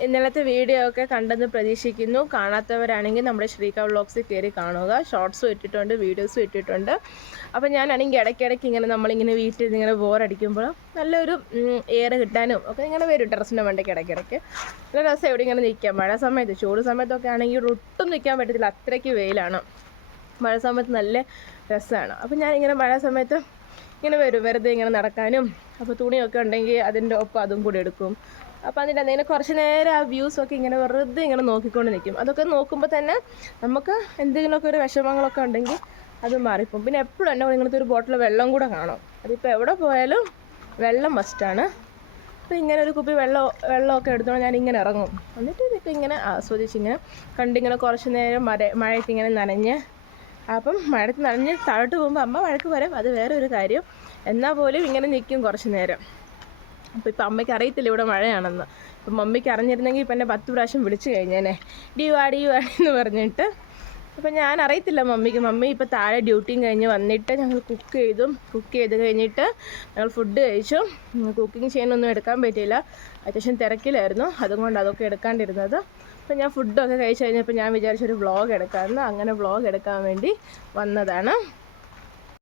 ഇന്നലത്തെ വീഡിയോ ഒക്കെ കണ്ടെന്ന് പ്രതീക്ഷിക്കുന്നു. കാണാത്തവരാണെങ്കിൽ നമ്മുടെ ശ്രീക വ്ളോഗ്സിൽ കയറി കാണുക. ഷോർട്സും ഇട്ടിട്ടുണ്ട്, വീഡിയോസും ഇട്ടിട്ടുണ്ട്. അപ്പോൾ ഞാനാണെങ്കിൽ ഇടയ്ക്കിടയ്ക്ക് ഇങ്ങനെ നമ്മളിങ്ങനെ വീട്ടിൽ ഇങ്ങനെ ബോറടിക്കുമ്പോൾ നല്ലൊരു എയർ കിട്ടാനും ഒക്കെ ഇങ്ങനെ വരും ടെറസിൻ്റെ മണ്ടയ്ക്ക് ഇടയ്ക്കിടയ്ക്ക്. നല്ല രസം എവിടെ ഇങ്ങനെ നിൽക്കാം. മഴ സമയത്ത് ചൂട് സമയത്തൊക്കെ ആണെങ്കിൽ ഒട്ടും നിൽക്കാൻ പറ്റത്തില്ല, അത്രയ്ക്ക് വെയിലാണ്. മഴ സമയത്ത് നല്ല രസമാണ്. അപ്പോൾ ഞാനിങ്ങനെ മഴ സമയത്ത് ഇങ്ങനെ വരും വെറുതെ ഇങ്ങനെ നടക്കാനും. അപ്പോൾ തുണിയൊക്കെ ഉണ്ടെങ്കിൽ അതിൻ്റെ ഒപ്പം അതും കൂടി എടുക്കും. അപ്പോൾ അതിൻ്റെ എന്തെങ്കിലും കുറച്ച് നേരം ആ വ്യൂസൊക്കെ ഇങ്ങനെ വെറുതെ ഇങ്ങനെ നോക്കിക്കൊണ്ട് നിൽക്കും. അതൊക്കെ നോക്കുമ്പോൾ തന്നെ നമുക്ക് എന്തെങ്കിലുമൊക്കെ ഒരു വിഷമങ്ങളൊക്കെ ഉണ്ടെങ്കിൽ അത് മാറിപ്പോകും. പിന്നെ എപ്പോഴും എന്നെ ഇങ്ങനത്തെ ഒരു ബോട്ടിൽ വെള്ളം കൂടെ കാണും. അതിപ്പോൾ എവിടെ പോയാലും വെള്ളം മസ്റ്റാണ്. അപ്പോൾ ഇങ്ങനെ ഒരു കുപ്പി വെള്ളമൊക്കെ എടുത്തോണ്ട് ഞാൻ ഇങ്ങനെ ഇറങ്ങും. എന്നിട്ട് ഇതൊക്കെ ഇങ്ങനെ ആസ്വദിച്ചിങ്ങനെ കണ്ടിങ്ങനെ കുറച്ച് നേരം മഴയ്ക്ക് ഇങ്ങനെ നനഞ്ഞ്. അപ്പം മഴത്ത് നനഞ്ഞ് താഴോട്ട് പോകുമ്പോൾ അമ്മ വഴക്ക് വരും, അത് വേറെ ഒരു കാര്യം. എന്നാൽ പോലും ഇങ്ങനെ നിൽക്കും കുറച്ച് നേരം. അപ്പോൾ ഇപ്പം അമ്മയ്ക്ക് അറിയത്തില്ല ഇവിടെ മഴയാണെന്ന്. ഇപ്പം മമ്മിക്ക് അറിഞ്ഞിരുന്നെങ്കിൽ ഇപ്പം എന്നെ 10 പ്രാവശ്യം വിളിച്ചു കഴിഞ്ഞേനെ, ഡി വാടി എന്ന് പറഞ്ഞിട്ട്. അപ്പം ഞാൻ അറിയത്തില്ല മമ്മിക്ക്. മമ്മി ഇപ്പോൾ താഴെ ഡ്യൂട്ടിയും കഴിഞ്ഞ് വന്നിട്ട് ഞങ്ങൾ കുക്ക് ചെയ്ത് കഴിഞ്ഞിട്ട് ഞങ്ങൾ ഫുഡ് കഴിച്ചു. കുക്കിംഗ് ചെയ്യാനൊന്നും എടുക്കാൻ പറ്റിയില്ല, അത്യാവശ്യം തിരക്കിലായിരുന്നു. അതുകൊണ്ട് അതൊക്കെ എടുക്കാണ്ടിരുന്നത്. അപ്പോൾ ഞാൻ ഫുഡൊക്കെ കഴിച്ച് കഴിഞ്ഞപ്പോൾ ഞാൻ വിചാരിച്ചൊരു വ്ളോഗ് എടുക്കാമെന്ന്. അങ്ങനെ വ്ളോഗ് എടുക്കാൻ വേണ്ടി വന്നതാണ്.